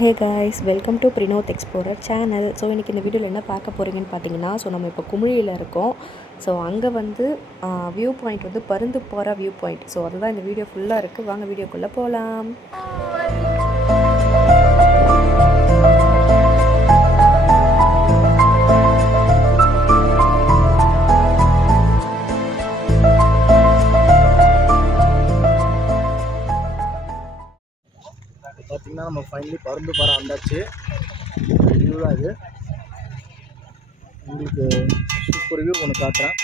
Hey guys, welcome to Prinod explorer channel. So இன்றைக்கி இந்த வீடியோவில் என்ன பார்க்க போகிறீங்கன்னு பார்த்தீங்கன்னா, நம்ம இப்போ குமிழியில் இருக்கோம். ஸோ அங்கே வியூ பாயிண்ட் பருந்து போகிற வியூ பாயிண்ட். ஸோ அதுதான் இந்த வீடியோ ஃபுல்லாக இருக்குது. வாங்க வீடியோக்குள்ளே போகலாம். பார்த்திங்கன்னா நம்ம ஃபைனலி பருந்து பாறை வந்தாச்சு. இதுதான் இது. உங்களுக்கு சூப்பர் வியூ ஒன்று காட்டுறேன்,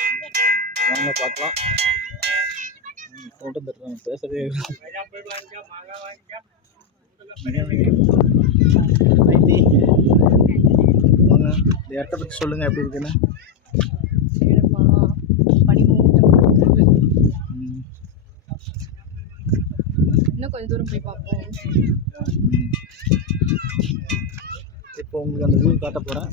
வாங்க பார்க்கலாம். ஃபோட்டோ தட்டுறேன், பேசவே வாங்க இந்த இடத்த பற்றி சொல்லுங்கள், எப்படி இருக்குன்னு. இன்னும் கொஞ்சம் தூரம் போய் பார்ப்போம். இப்போ உங்களுக்கு அந்த வியூ காட்ட போகிறேன்.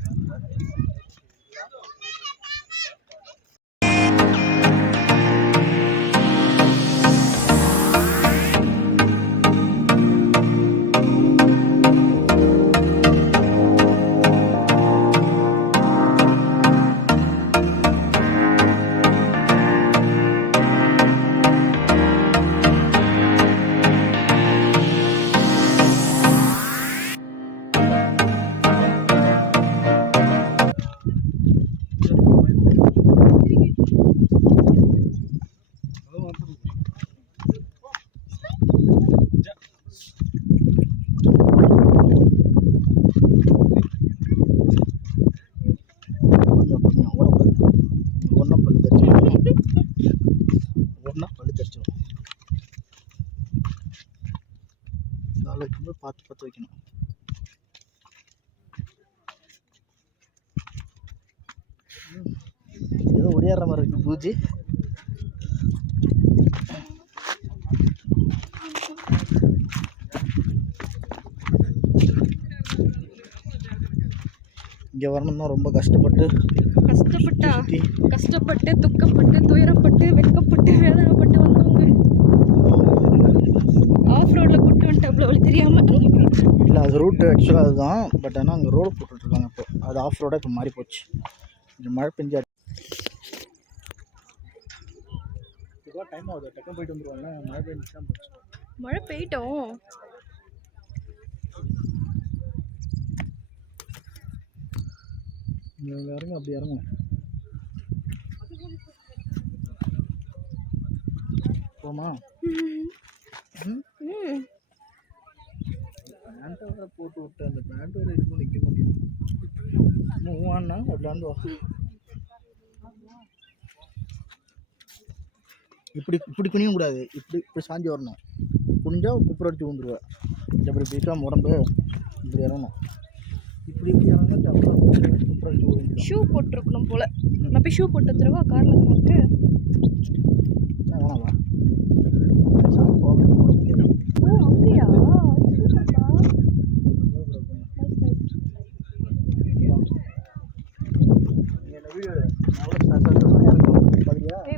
பார்த்து வைக்கணும். ஏதோ ஒடியாடுற மாதிரி இருக்கு பூஜி. இங்கே வரணும்னா ரொம்ப கஷ்டப்பட்டு துக்கப்பட்டு துயரப்பட்டு வெட்கப்பட்டு வேதனைப்பட்டு வந்தவங்க. ஆஃப் ரோடில் கூட்டு வந்துட்டு அவ்வளோ தெரியாமல் இல்லை, அது ரூட்டு ஆக்சுவலாக அதுதான். பட் ஆனால் அங்கே ரோடு போட்டுட்ருக்காங்க. இப்போ அது ஆஃப் ரோடாக இப்போ மாறி போச்சு. இந்த மழை பெஞ்சா இதுவாக டைம் ஆகுது. டக்குன்னு போயிட்டு வந்துடுவாங்க. மழை பெஞ்சுன்னா போச்சு. மழை பெய்யட்டும். இங்கே இறங்க, அப்படி இறங்கும். போமா பேண்ட்டை வர போட்டு விட்டு அந்த பேண்ட் வர இருக்கும், நிற்க முடியும். இன்னும் ஊவான்னா அப்படிலாந்து இப்படி குனியும் கூடாது. இப்படி சாஞ்சி வரணும். குனிஞ்சா குப்புற அடிச்சு விழுந்துருவேன். இப்படி பிடிக்காம உடம்பு இப்படி இறங்கணும். இப்படி இறங்கிட்டு அப்புறம் குப்புற அடிச்சு விழுந்துடும். ஷூ போட்டிருக்கணும் போல். நான் போய் ஷூ போட்டு தருவா. காரில் தான் இருக்கு. வேணாவா? ஓ, அங்கேயா?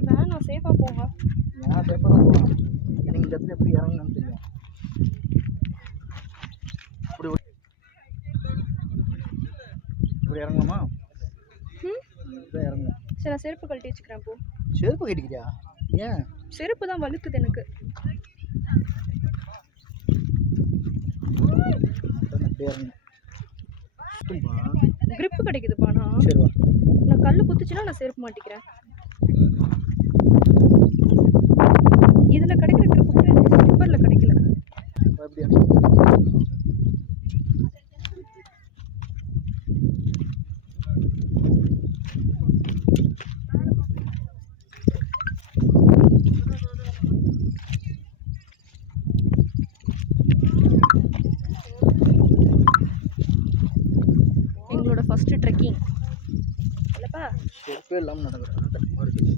வேணாம், சேஃபாக போங்க. நான் சேஃபாக தான் போவேன். எனக்கு இந்த இடத்துல எப்படி இறங்கணும்னு தெரியும். இப்படி இறங்கணுமா? இப்படிதான் இறங்கணும். சரி, நான் செருப்பு கழட்டி வச்சுக்கிறேன். போ. செருப்பு கட்டிக்கிறியா? ஏன்? செருப்பு தான் வழுக்குது எனக்கு. அப்படியே இறங்கணும். கிரிப்பு கிடைக்குதுப்பா. சரி வா. நான் கல் குத்துச்சுன்னா நான் செருப்பு மாட்டிக்கிறேன். இதில் கிடைக்கிற கிரிப்பு ஸ்லிப்பரில் கிடைக்கல. அப்படியா? எங்களோட ஃபஸ்ட்டு ட்ரெக்கிங் இல்லைப்பா. செருப்பே இல்லாமல் நடக்கிறேன். கஷ்டமாக இருக்குது.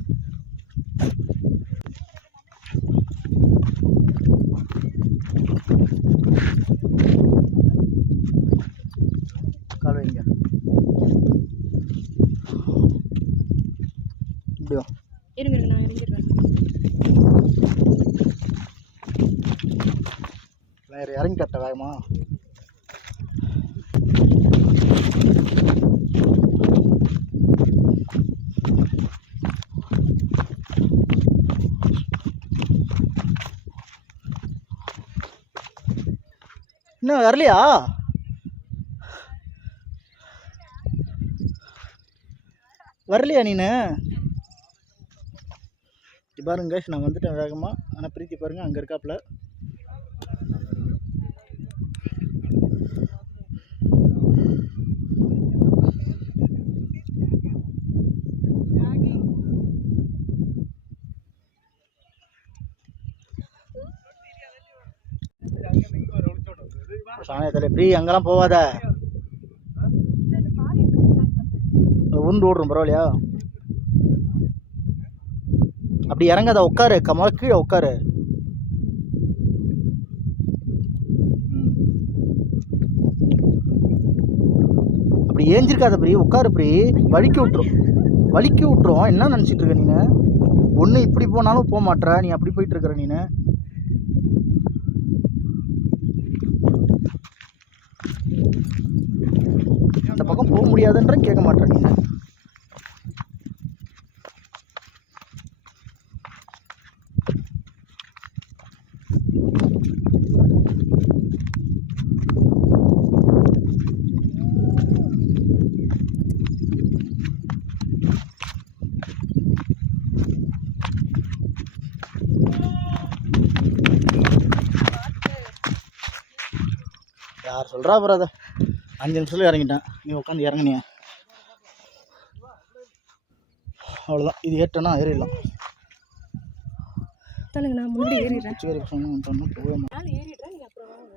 கால் வைங்க. இப்படியா? இருங்க, நான் இறங்கிடுறேன். இறங்கி கட்ட வேகமா இன்னும் வரலையா? வரலையா நீனு? பாருங்க guys, நான் வந்துட்டேன் வேகமாக. ஆனால் பிரீத்தி பாருங்க அங்கே இருக்காப்புல. சாயத்தில் எப்படி அங்கெல்லாம் போகாத, உண்டு ஓடுறோம். பரவாயில்லையா? அப்படி இறங்காத, உட்காரு. கமல கீழே உட்காரு. அப்படி ஏஞ்சிருக்காத பிரி, உட்காரு பிரி. வலிக்கி விட்டுரும். என்ன நினச்சிட்டு இருக்க நீனு? ஒன்று இப்படி போனாலும் போக மாட்டேற, நீ அப்படி போயிட்டு இருக்கிற நீனு. அந்த பக்கம் போக முடியாதுன்ற கேட்க மாட்டேற நீ. யார் சொல்கிறா அப்புறம்? அதை 5 நிமிஷத்துல இறங்கிட்டேன். நீ உட்காந்து இறங்குனியா? அவ்வளோதான். இது ஏற்றனா ஏறிடலாம். சொல்லுங்க, நான் முன்னாடி ஏறிடுறேன். சரி சொன்னோம் போக நான் ஏறிடுறேன், நீங்கள் அப்புறம் வாங்க.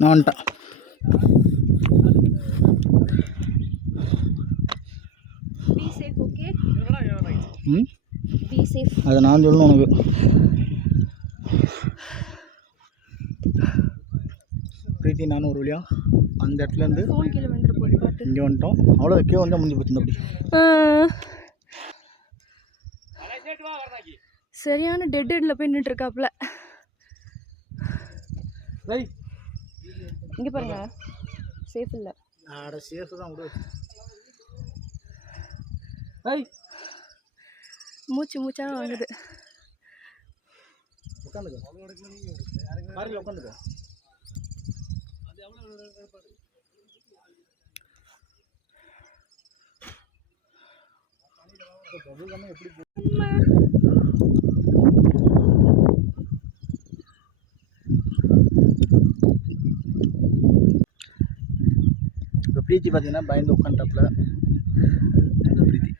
நான் வந்துட்டேன். அதை நான் சொல்லணும் உனக்கு. பிரீத்தி நானும் ஒரு வழியா அந்த இடத்துலேருந்து இங்கே வந்துட்டோம். அவ்வளோ கீழே வந்தால் முடிஞ்சு போச்சு. அப்படி சரியான டெட் எண்டில் போய் நின்றுட்டு இருக்காப்புல. இங்கே பாருங்க, சேஃப் இல்லை. சேஃப் தான் விடு. மூச்சா வாங்குது. உட்காந்துக்க. எப்படி இப்போ பிரீத்தி பார்த்தீங்கன்னா பயந்து உட்காந்துட்டாப்புல. பிரீத்தி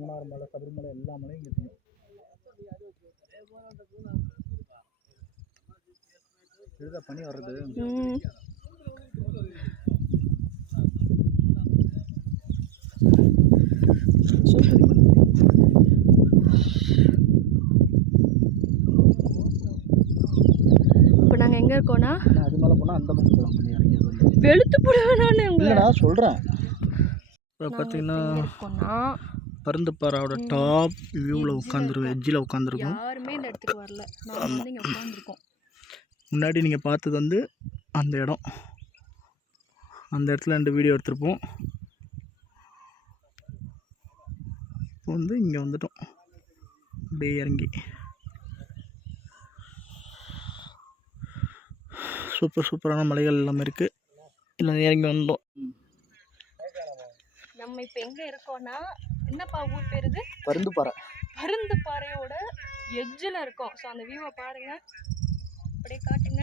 மூணாறு மலை, சபரிமலை, எல்லா மலையும் இங்கே தெரியும். இதுதான் பனி வர்றது. இப்போ நாங்கள் எங்கே இருக்கோன்னா, அது மேலே போனால் அந்த பக்கம் போகலாம். பண்ணி இறங்கி வெளுத்து போடுவேன் நான் உங்களை சொல்கிறேன். இப்போ பார்த்தீங்கன்னா பருந்துப்பாறாவோட டாப் வியூவில் உட்காந்துருக்கும், எட்ஜில் உட்காந்துருக்கும். யாருமே இந்த இடத்துக்கு வரல, நாங்கள் வந்து இங்கே உட்காந்துருக்கோம். முன்னாடி நீங்கள் பார்த்தது வந்து அந்த இடம். அந்த இடத்துல 2 வீடியோ எடுத்திருப்போம். இப்போ வந்து இங்கே வந்துட்டோம். அப்படியே இறங்கி சூப்பரான மலைகள் எல்லாமே இருக்குது. இல்லை இறங்கி வந்தோம். நம்ம இப்போ எங்கே இருக்கோன்னா, என்னப்பா ஊர் பேர் இது? பருந்துப்பாறையோட எட்ஜில் இருக்கோம். ஸோ அந்த வியூவை பாருங்கள், அப்படியே காட்டுங்க.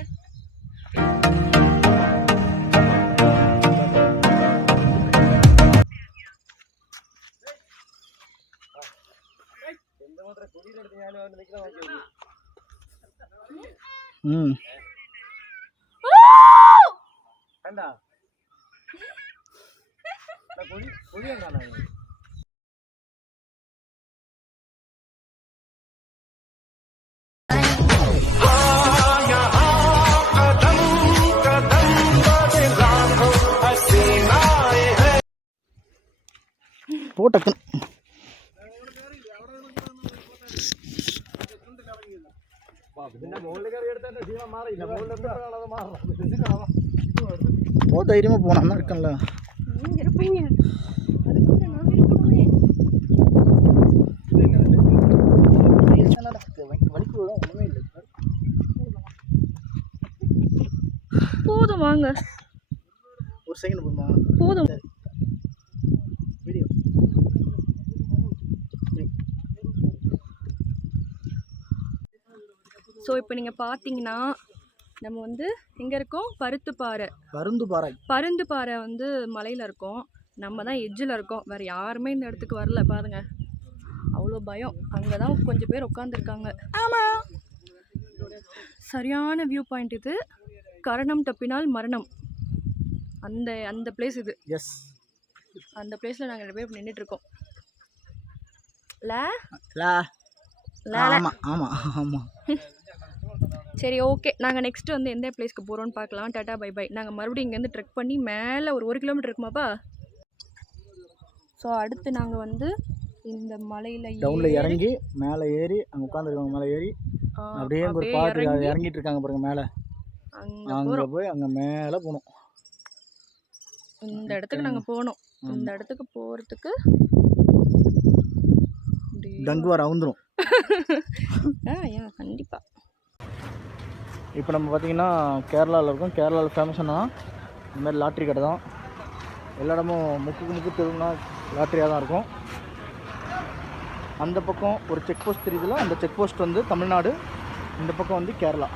போட்டக்கு போ தைரியமாக போனான்னா இருக்கேன்ல. நீங்கள் இருப்பீங்க, அதுக்கப்புறம் நான் இருக்கணுமே. வலிக்கு ஒன்றுமே இல்லை. போதும் வாங்க, ஒரு செகண்ட் போதுமா? போதும். வீடியோ ஸோ இப்போ நீங்கள் பார்த்தீங்கன்னா நம்ம வந்து எங்கே இருக்கோம்? பருந்துப்பாறை. பருந்துப்பாறை வந்து மலையில் இருக்கோம். நம்ம தான் எட்ஜில் இருக்கோம். வேறு யாருமே இந்த இடத்துக்கு வரல பாருங்க. அவ்வளோ பயம். அங்கே தான் கொஞ்சம் பேர் உட்காந்துருக்காங்க. ஆமாம், சரியான வியூ பாயிண்ட் இது. கரணம் தப்பினால் மரணம், அந்த அந்த பிளேஸ் இது. எஸ், அந்த பிளேஸில் நாங்கள் 2 பேர் நின்றுட்டுருக்கோம். ஆமாம் ஆமாம் ஆமாம். சரி, ஓகே. நாங்கள் நெக்ஸ்ட்டு வந்து எந்த பிளேஸ்க்கு போகிறோன்னு பார்க்கலாம். Tata bye bye. நாங்கள் மறுபடியும் இங்கேருந்து ட்ரெக் பண்ணி மேலே ஒரு 1 கிலோமீட்டர் இருக்குமாப்பா. ஸோ அடுத்து நாங்கள் வந்து இந்த மலையில் டவுனில் இறங்கி மேலே ஏறி அங்கே உட்காந்துருக்காங்க. மேலே ஏறி அப்படியே ஒரு பாட்டு இறங்கிட்டு இருக்காங்க பாருங்க. மேலே அங்கே போய் அங்கே மேலே போகணும். இந்த இடத்துக்கு நாங்கள் போகணும். இந்த இடத்துக்கு போகிறதுக்கு டங்குவார் அவுந்துடும். கண்டிப்பாக. இப்போ நம்ம பார்த்திங்கன்னா கேரளாவில் இருக்கோம். கேரளாவில் ஃபேமஸ் என்னன்னா இந்த மாதிரி லாட்ரி கடை தான். எல்லா இடமும் முக்கு திரும்பினா லாட்ரியாக தான் இருக்கும். அந்த பக்கம் ஒரு செக் போஸ்ட் தெரியுதுல, அந்த செக் போஸ்ட் வந்து தமிழ்நாடு, இந்த பக்கம் வந்து கேரளா.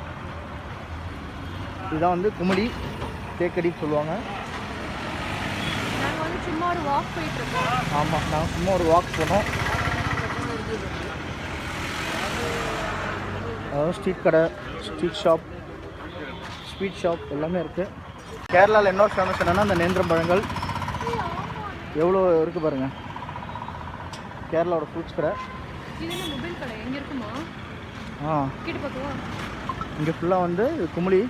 இதுதான் வந்து குமுளி தேக்கடின்னு சொல்லுவாங்க. நாங்கள் வந்து சும்மா ஒரு வாக் போயிட்டுருக்கோம். ஆமாம், நாங்கள் சும்மா ஒரு வாக் போனோம். அதாவது ஸ்ட்ரீட் கடை, ஸ்ட்ரீட் ஷாப், ஸ்வீட் ஷாப் எல்லாமே இருக்குது. கேரளாவில் இன்னொரு ஃபேமஸ் என்னென்னா அந்த நேந்திரம் பழங்கள் எவ்வளோ இருக்குது பாருங்கள். கேரளாவோட ஃப்ரூட்ஸ் கடை. மொபைல் கடை எங்கே இருக்குமா? கிட்ட பார்க்கவா? இங்கே ஃபுல்லாக வந்து குமுளி,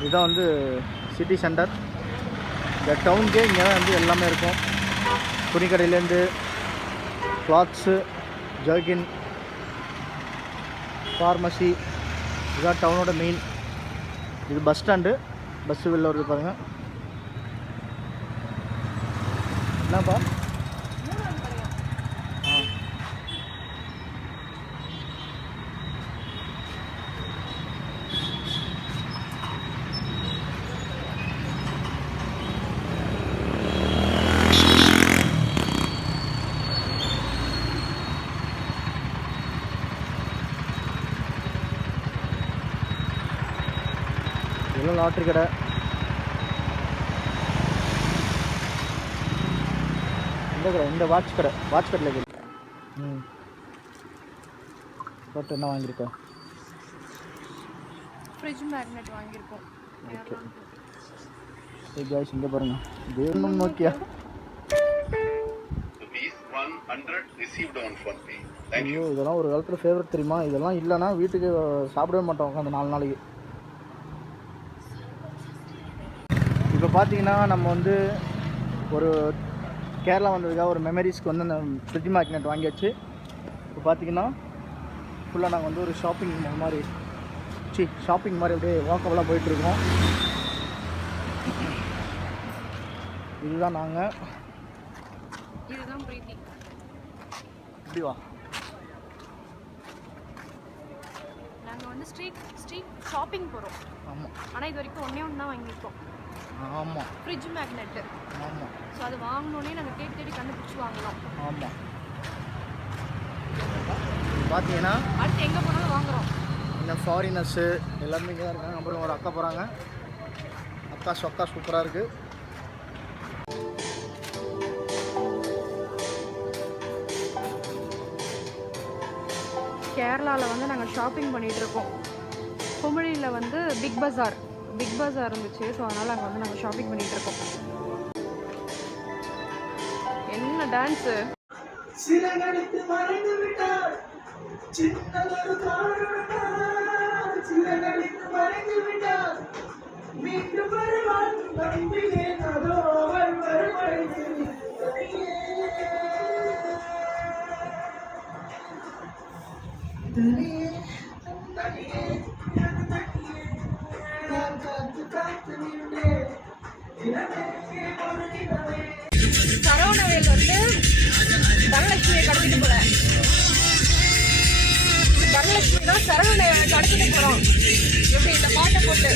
இதுதான் வந்து சிட்டி சென்டர். இந்த டவுனுக்கே இங்கே தான் வந்து எல்லாமே இருக்கும். துணிக்கடையிலேருந்து கிளாத்ஸு, ஜர்கின், ஃபார்மசி, இதுதான் டவுனோட மெயின். இது பஸ் ஸ்டாண்டு. பஸ்ஸு வெளில வருது பாருங்கள். என்னப்பா? இதெல்லாம் லாட்ரி கடை. இந்த கடை, இந்த வாட்ச் கடையில் இருக்குது. பட் என்ன வாங்கியிருக்கோம்? ஃப்ரிட்ஜ் மேக்னெட் வாங்கியிருக்கோம். ஓகே காய்ஸ், இங்கே பாருங்கள். வேணும் நோக்கியா. ஐயோ, இதெல்லாம் ஒரு காலத்தில் ஃபேவரட் தெரியுமா? இதெல்லாம் இல்லைன்னா வீட்டுக்கு சாப்பிடவே மாட்டோம் உட்காந்து 4 நாளைக்கு. இப்போ பார்த்தீங்கன்னா நம்ம வந்து ஒரு கேரளா வந்ததுக்காக ஒரு மெமரிஸ்க்கு வந்து அந்த ஃப்ரிட்ஜ் மேக்னெட் வாங்கியாச்சு. இப்போ பார்த்தீங்கன்னா ஃபுல்லாக நாங்கள் வந்து ஒரு ஷாப்பிங் மாதிரி அப்படியே வாக்கபுளாக போயிட்டுருக்கோம். இதுதான் நாங்கள். இதுதான் பிரீத்தி. இப்படி வா. நாங்கள் வந்து ஸ்ட்ரீட் ஷாப்பிங் போகிறோம். ஆமாம். ஆனால் இது வரைக்கும் ஒன்றே ஒன்று தான் வாங்கியிருக்கோம். ஆமாம், ஃப்ரிட்ஜ் மேக்னெட்டு. ஆமாம். ஸோ அது வாங்கினோடனே நாங்கள் தேடி கண்டுபிடிச்சி வாங்கினோம். ஆமாம். பார்த்தீங்கன்னா அடுத்து எங்கே போனாலும் வாங்குகிறோம். இந்த ஃபாரினர்ஸு எல்லாருமே இங்கே தான் இருக்காங்க. அப்புறம் ஒரு அக்கா போகிறாங்க. அக்கா சூப்பராக இருக்குது. கேரளாவில் வந்து நாங்கள் ஷாப்பிங் பண்ணிகிட்ருக்கோம். குமுளியில் வந்து பிக் பஸார் இருந்துச்சு. ஸோ அதனால் அங்கே வந்து நாங்கள் ஷாப்பிங் பண்ணிகிட்ருக்கோம். என்ன டான்ஸு! சரவணவேல் வந்து தனலட்சுமியை கடத்திட்டு போல. தனலட்சுமி தான் சரவண கடத்திட்டு போறோம். எப்படி இந்த பாட்டை போட்டு